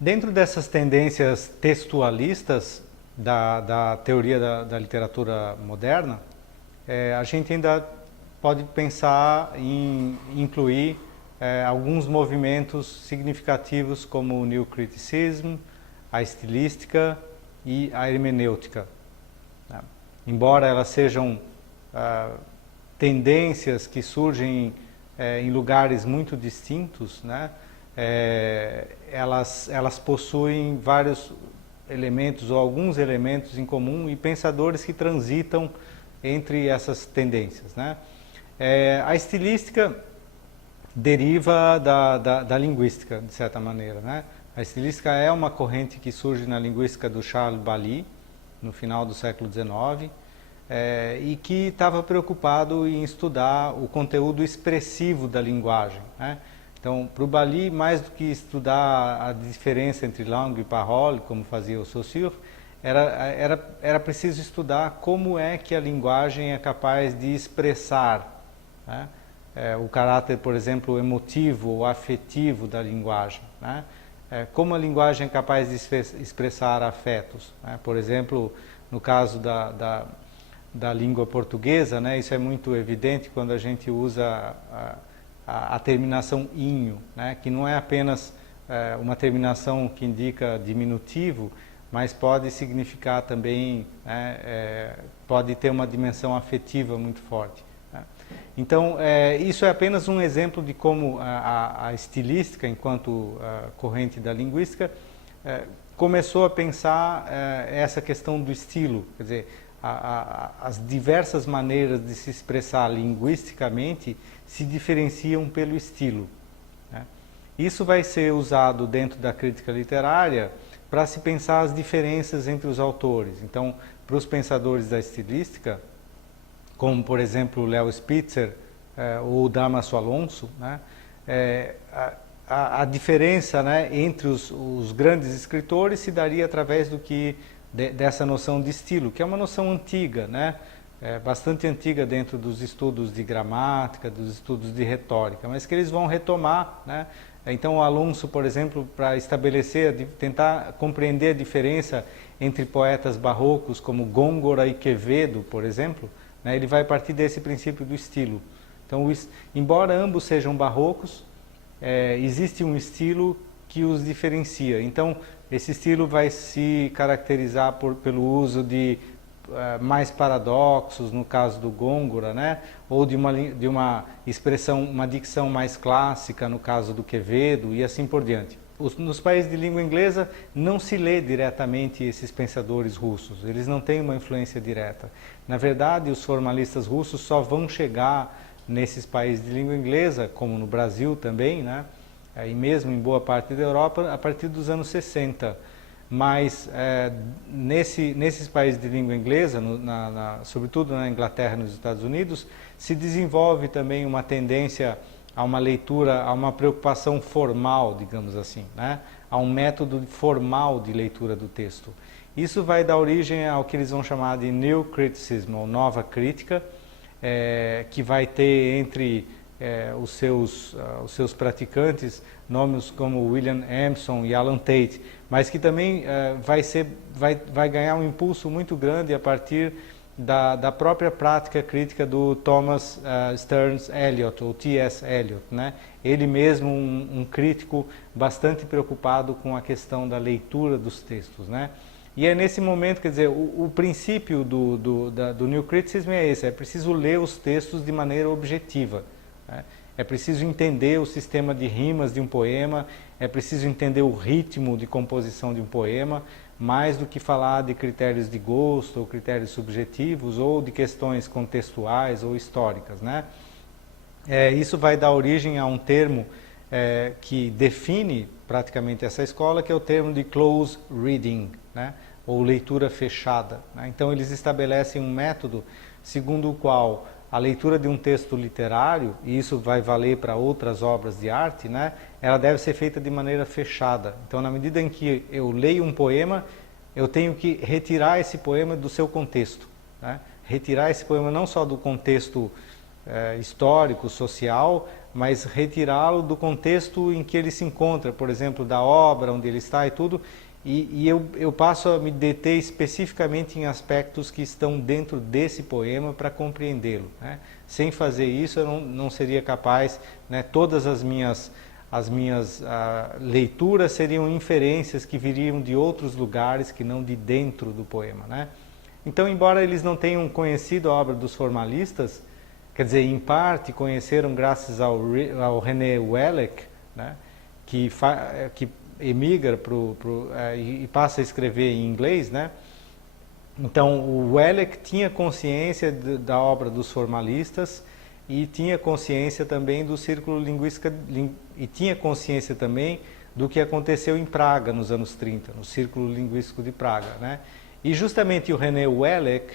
Dentro dessas tendências textualistas da teoria da literatura moderna, a gente ainda pode pensar em incluir alguns movimentos significativos como o New Criticism, a estilística e a hermenêutica. Embora elas sejam tendências que surgem em lugares muito distintos, né? Elas possuem vários elementos ou alguns elementos em comum e pensadores que transitam entre essas tendências, né? A estilística deriva da linguística, de certa maneira, né? A estilística é uma corrente que surge na linguística do Charles Bailly, no final do século XIX, e que estava preocupado em estudar o conteúdo expressivo da linguagem, né? Então, para o Bailly, mais do que estudar a diferença entre langue e parole, como fazia o Saussure, era preciso estudar como é que a linguagem é capaz de expressar, né? O caráter, por exemplo, emotivo ou afetivo da linguagem, né? Como a linguagem é capaz de expressar afetos, né? Por exemplo, no caso da língua portuguesa, né? Isso é muito evidente quando a gente usa a terminação inho, né? Que não é apenas uma terminação que indica diminutivo, mas pode significar também, né? Pode ter uma dimensão afetiva muito forte, né? Então, isso é apenas um exemplo de como a estilística, enquanto corrente da linguística, começou a pensar essa questão do estilo, quer dizer, as diversas maneiras de se expressar linguisticamente se diferenciam pelo estilo, né? Isso vai ser usado dentro da crítica literária para se pensar as diferenças entre os autores. Então, para os pensadores da estilística, como por exemplo Léo Spitzer ou Damaso Alonso, né, a diferença, né, entre os grandes escritores se daria através dessa noção de estilo, que é uma noção antiga, né, bastante antiga dentro dos estudos de gramática, dos estudos de retórica, mas que eles vão retomar, né? Então o Alonso, por exemplo, para estabelecer, tentar compreender a diferença entre poetas barrocos como Góngora e Quevedo, por exemplo, né, ele vai partir desse princípio do estilo. Então, embora ambos sejam barrocos, existe um estilo que os diferencia. Então, esse estilo vai se caracterizar pelo uso de mais paradoxos, no caso do Góngora, né? Ou de uma expressão, uma dicção mais clássica, no caso do Quevedo, e assim por diante. Nos países de língua inglesa não se lê diretamente esses pensadores russos, eles não têm uma influência direta. Na verdade, os formalistas russos só vão chegar nesses países de língua inglesa, como no Brasil também, né? E mesmo em boa parte da Europa, a partir dos anos 60. Mas nesses países de língua inglesa, sobretudo na Inglaterra e nos Estados Unidos, se desenvolve também uma tendência a uma leitura, a uma preocupação formal, digamos assim, né? A um método formal de leitura do texto. Isso vai dar origem ao que eles vão chamar de New Criticism, ou nova crítica, que vai ter entre os seus praticantes nomes como William Emerson e Alan Tate, mas que também vai ganhar um impulso muito grande a partir da própria prática crítica do Thomas Stearns Eliot, ou T.S. Eliot, né? Ele mesmo um crítico bastante preocupado com a questão da leitura dos textos, né? E é nesse momento, quer dizer, o princípio do New Criticism é esse, é preciso ler os textos de maneira objetiva, né? É preciso entender o sistema de rimas de um poema, é preciso entender o ritmo de composição de um poema, mais do que falar de critérios de gosto, ou critérios subjetivos, ou de questões contextuais ou históricas, né? Isso vai dar origem a um termo que define praticamente essa escola, que é o termo de close reading, né? Ou leitura fechada, né? Então eles estabelecem um método segundo o qual a leitura de um texto literário, e isso vai valer para outras obras de arte, né? Ela deve ser feita de maneira fechada. Então, na medida em que eu leio um poema, eu tenho que retirar esse poema do seu contexto, né? Retirar esse poema não só do contexto histórico, social, mas retirá-lo do contexto em que ele se encontra, por exemplo, da obra, onde ele está e tudo, e eu passo a me deter especificamente em aspectos que estão dentro desse poema para compreendê-lo, né? Sem fazer isso, eu não seria capaz, né? Todas as minhas leituras seriam inferências que viriam de outros lugares que não de dentro do poema, né? Então, embora eles não tenham conhecido a obra dos formalistas, quer dizer, em parte conheceram graças ao René Wellek, né? que emigra e passa a escrever em inglês, né? Então, o Wellek tinha consciência da obra dos formalistas e tinha consciência também do círculo linguístico, e tinha consciência também do que aconteceu em Praga nos anos 30, no círculo linguístico de Praga, né? E justamente o René Wellek,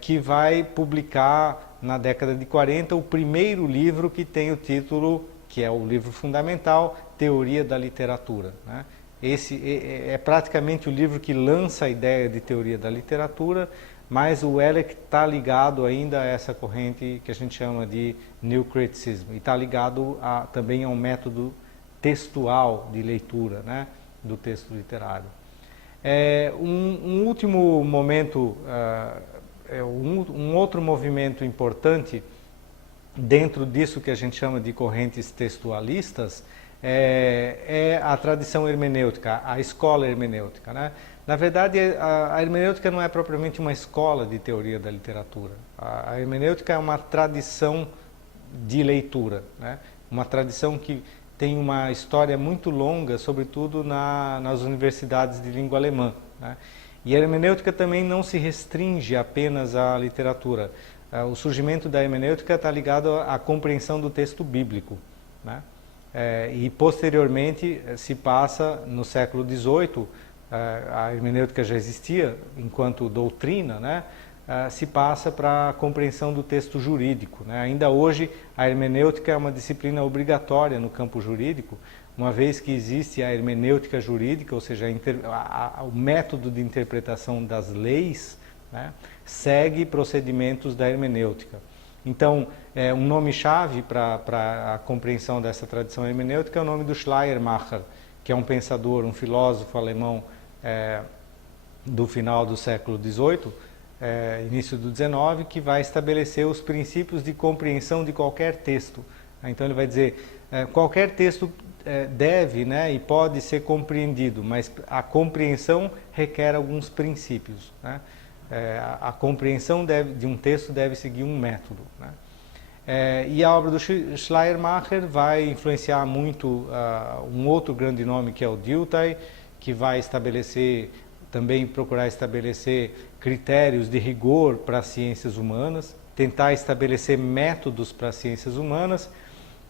que vai publicar na década de 40 o primeiro livro que tem o título, que é o livro fundamental, Teoria da Literatura, né? Esse é praticamente o livro que lança a ideia de teoria da literatura, mas o Wellek está ligado ainda a essa corrente que a gente chama de New Criticism, e está ligado também a um método textual de leitura, né, do texto literário. Um último momento, um outro movimento importante dentro disso que a gente chama de correntes textualistas é a tradição hermenêutica, a escola hermenêutica, né? Na verdade, a hermenêutica não é propriamente uma escola de teoria da literatura. A hermenêutica é uma tradição de leitura, né? Uma tradição que tem uma história muito longa, sobretudo nas universidades de língua alemã, né? E a hermenêutica também não se restringe apenas à literatura. O surgimento da hermenêutica está ligado à compreensão do texto bíblico, né? E posteriormente se passa, no século XVIII, a hermenêutica já existia enquanto doutrina, né? Se passa para a compreensão do texto jurídico, né? Ainda hoje a hermenêutica é uma disciplina obrigatória no campo jurídico, uma vez que existe a hermenêutica jurídica, ou seja, o método de interpretação das leis, né, segue procedimentos da hermenêutica. Então, um nome-chave para a compreensão dessa tradição hermenêutica é o nome do Schleiermacher, que é um pensador, um filósofo alemão do final do século XVIII, início do XIX, que vai estabelecer os princípios de compreensão de qualquer texto. Então ele vai dizer, qualquer texto deve, né, e pode ser compreendido, mas a compreensão requer alguns princípios, né? A compreensão de um texto deve seguir um método, né? E a obra do Schleiermacher vai influenciar muito um outro grande nome, que é o Dilthey, que vai procurar estabelecer critérios de rigor para as ciências humanas, tentar estabelecer métodos para as ciências humanas.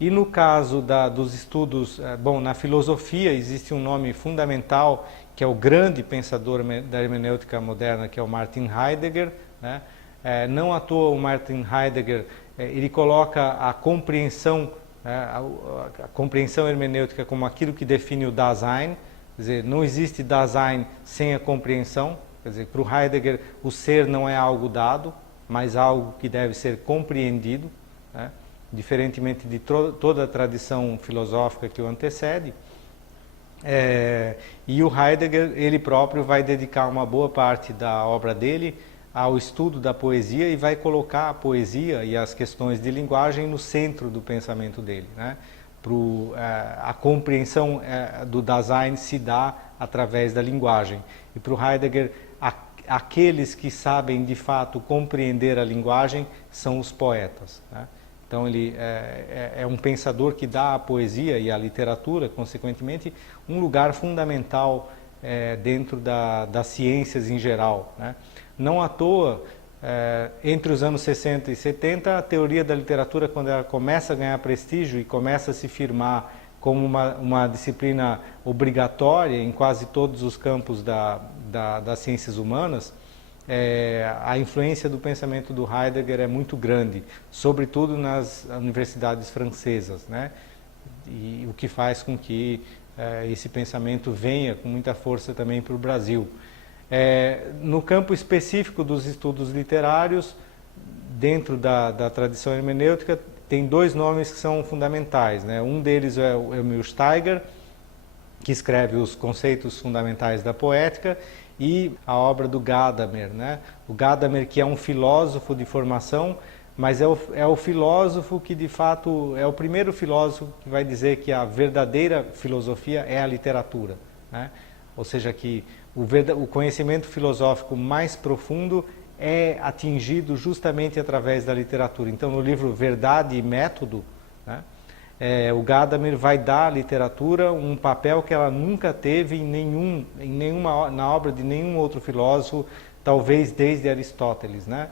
E no caso dos estudos, na filosofia existe um nome fundamental, que é o grande pensador da hermenêutica moderna, que é o Martin Heidegger, né? Não à toa o Martin Heidegger, ele coloca a compreensão hermenêutica como aquilo que define o Dasein, quer dizer, não existe Dasein sem a compreensão, quer dizer, para o Heidegger o ser não é algo dado, mas algo que deve ser compreendido, né? Diferentemente de toda a tradição filosófica que o antecede. E o Heidegger, ele próprio, vai dedicar uma boa parte da obra dele ao estudo da poesia e vai colocar a poesia e as questões de linguagem no centro do pensamento dele, né? A compreensão do Dasein se dá através da linguagem. E para o Heidegger, aqueles que sabem de fato compreender a linguagem são os poetas, né? Então ele é um pensador que dá à poesia e à literatura, consequentemente, um lugar fundamental dentro das ciências em geral, né? Não à toa, entre os anos 60 e 70, a teoria da literatura, quando ela começa a ganhar prestígio e começa a se firmar como uma disciplina obrigatória em quase todos os campos das ciências humanas, a influência do pensamento do Heidegger é muito grande, sobretudo nas universidades francesas, né? E o que faz com que esse pensamento venha com muita força também para o Brasil. No campo específico dos estudos literários, dentro da tradição hermenêutica, tem dois nomes que são fundamentais, né? Um deles é o Emil Steiger, que escreve os conceitos fundamentais da poética, e a obra do Gadamer, né? O Gadamer, que é um filósofo de formação, mas é o filósofo que de fato é o primeiro filósofo que vai dizer que a verdadeira filosofia é a literatura, né? Ou seja, que o conhecimento filosófico mais profundo é atingido justamente através da literatura. Então, no livro Verdade e Método, né, o Gadamer vai dar à literatura um papel que ela nunca teve na obra de nenhum outro filósofo, talvez desde Aristóteles, né?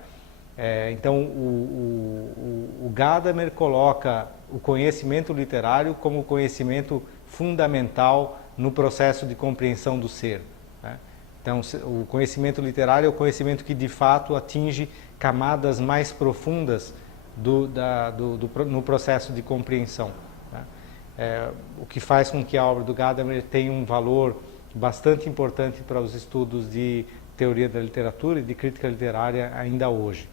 Então, o Gadamer coloca o conhecimento literário como conhecimento fundamental no processo de compreensão do ser, né? Então, o conhecimento literário é o conhecimento que de fato atinge camadas mais profundas no processo de compreensão, né? O que faz com que a obra do Gadamer tenha um valor bastante importante para os estudos de teoria da literatura e de crítica literária ainda hoje.